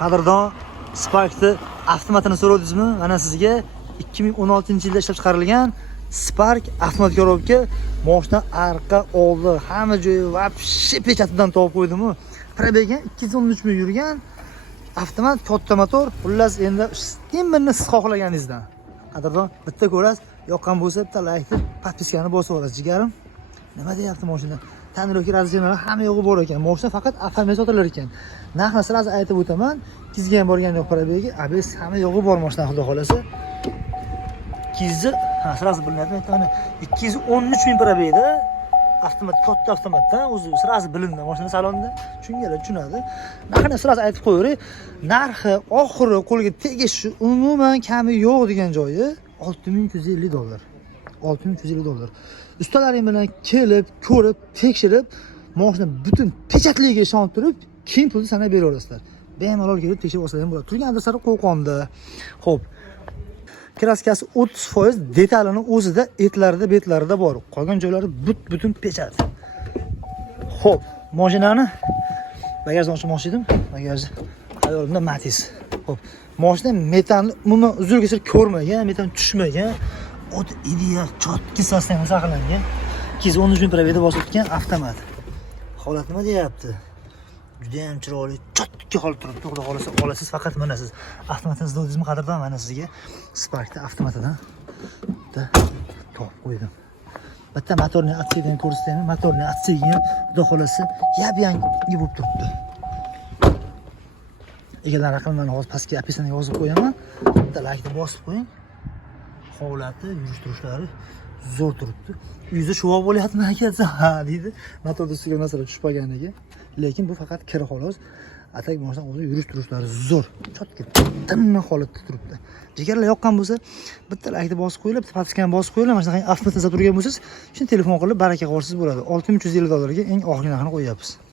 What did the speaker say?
Qadrdon Spark'ni avtomatini so'radingizmi? Mana sizga 2016-yilda ishlab chiqarilgan Spark avtomat korobka, mashina arqa, oldi, hamma joyi вообще pechatidan topib qo'ydim-ku. Probega 213 ming yurgan avtomat, katta motor. Xullas, endi kimni siz xohlaganingizdan. Qadrdon, bitta ko'rasiz, yoqqan bo'lsa bitta laykni, podpiskani bosib olasiz, jigarim. Nima deyapti mashina? Tanirovka razdelari hamma yo'g'i bor ekan. Mashina faqat avtomat sotilar ekan. Narxni sirasi aytib o'taman. Sizga ham borgan yo'q probega, abes hamma yo'g'i bor mashina, xudo xolasa. 200 sirasi bilinadi, mana 213 ming probega. Avtomat, katta avtomatdan o'zi sirasi bilindi mashina salonida. Shungalar tushunadi. Narxini sirasi aytib qo'yaylik. Narxi oxiri qo'lga tegishi umuman kami yo'q degan joyi $6,150. $6,150. Ustalaring bilan kelib, ko'rib, tekshirib, mashina butun pechatligiga ishonib turib, keyin pulni sanab bera olasizlar. Bemalol kelib tekshirib olsa ham bo'ladi. Turgan adreslari Qo'qonda. Xo'p. Kraskasi 30%, detalini o'zida, etlarida, betlarida bor. Qolgan joylari butun pechat. Xo'p, mashinani bagajni ochmoqchi edim. Bagajni ayolimda Matiz. Xo'p, mashina metanni umuman uzr-kesir ko'rmagan, metan tushmagan. O't ideal, chotki sostavda saqlangan. 213 ming probega bosib o'tgan avtomat. Holat nima deyapti? Juda ham chiroyli, chotki holat turibdi. Xudo xolasa olasiz, faqat mana siz avtomatni izladingizmi, qadrdon? Mana sizga Spark'da avtomatidan bitta topib qo'ydim. Bitta motorni atsiyadan ko'rsataymi? Motorni atsiyaga ham xudo xolasa yab-yangi bo'lib turibdi. Egalar raqamlarni hozir pastga opisani yozib qo'yaman. Bitta laykni bosib qo'ying. Holati, yurish-turishlari zo'r turibdi. Uyingizda shuvoq bo'lyaptimi akasi? Ha, deydi. Motor ustiga narsalar tushib qolganiga. Lekin bu faqat kir xolos. Atak mashina o'zi yurish-turishlari zo'r. Chotki, tinma holatda turibdi. Jigarlar yoqqan bo'lsa, bitta laykni bosib qo'yinglar, bitta podpiskani bosib qo'yinglar. Mana shunaqa avtomatda turgan bo'lsangiz, shuni telefon qilib baraka qilsangiz bo'ladi. $6,350 ga eng oxirgi narxini qo'yapmiz.